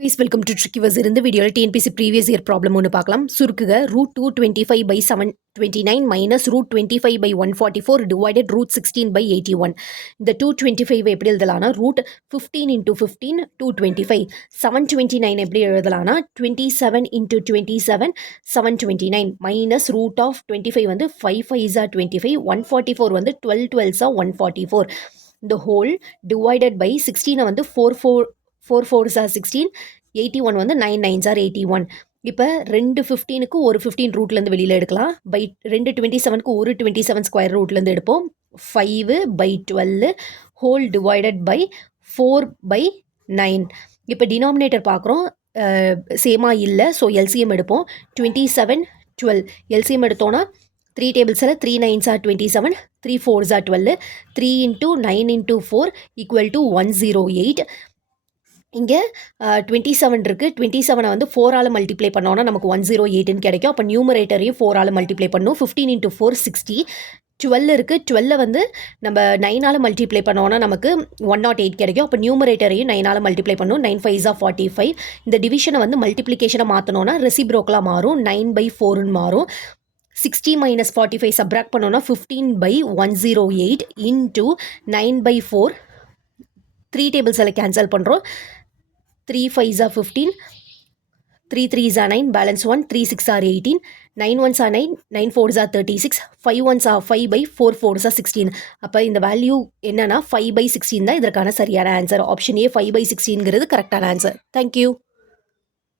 Guys welcome to ட்ரிக்கிவர்ஸ். இந்த வீடியோவில் TNPSC previous year problem ஒன்று பார்க்கலாம். சுருக்குக √225/729 மைனஸ் √25/144 டிவைடட் √16/81. இந்த 225 எப்படி எழுதலாம்னா √15 × 15 225. 729 எப்படி எழுதலாம்னா 27 × 27 729 மைனஸ் √25 வந்து 5 5s are 25, 144 வந்து 12 12s are 144. இந்த ஹோல் டிவைடட் பை 16 வந்து 4 4s are 16, 81 வந்து 9 9s are 81. இப்போ ரெண்டு 15க்கு ஒரு 15 ரூட்லேருந்து வெளியில் எடுக்கலாம். பை ரெண்டு 27க்கு ஒரு 27 ஸ்கொயர் ரூட்லேருந்து எடுப்போம். 5/12 ஹோல் டிவைடட் பை 4/9. இப்போ டினாமினேட்டர் பார்க்குறோம், சேமாக இல்லை. ஸோ எல்சிஎம் எடுப்போம். 27 12 எல்சிஎம் எடுத்தோன்னா 3 டேபிள்ஸில் 3 9s are 27, 3 4s are 12, 3 × 9 × 4 = 108. இங்கே 27 இருக்குது. 27 வந்து 4ஆல் மல்டிப்ளை பண்ணோன்னா நமக்கு 108ன்னு கிடைக்கும். அப்போ நியூமரேட்டரையும் 4ஆல் மல்டிப்ளை பண்ணணும். 15 × 4 60. 12 இருக்குது. 12 வந்து நம்ம 9ஆல் மல்டிப்ளை பண்ணோன்னா நமக்கு 108 கிடைக்கும். அப்போ நியூமரேட்டரையும் 9ஆல் மல்டிப்ளை பண்ணணும். 9 5s are 45. இந்த டிவிஷனை வந்து மல்டிப்ளிகேஷனை மாற்றணுன்னா ரெசிப்ரோக்கலாக மாறும். 9/4ன்னு மாறும். 60 - 45 சப்ராக்ட் பண்ணோன்னா 15/108 இன்ட்டு 9/4. 3 டேபிள்ஸில் கேன்சல் பண்ணுறோம். 3 5s are 15, 3 3s are 9, balance 1, 3 6s are 18, 9 1s are 9, 9 4s are 36, 5 1s are 5/4 4s are 16. அப்போ இந்த வேல்யூ என்னன்னா 5/16 தான் இதற்கான சரியான ஆன்சர். ஆப்ஷன் ஏ 5/16ங்கிறது கரெக்டான ஆன்சர். தேங்க்யூ.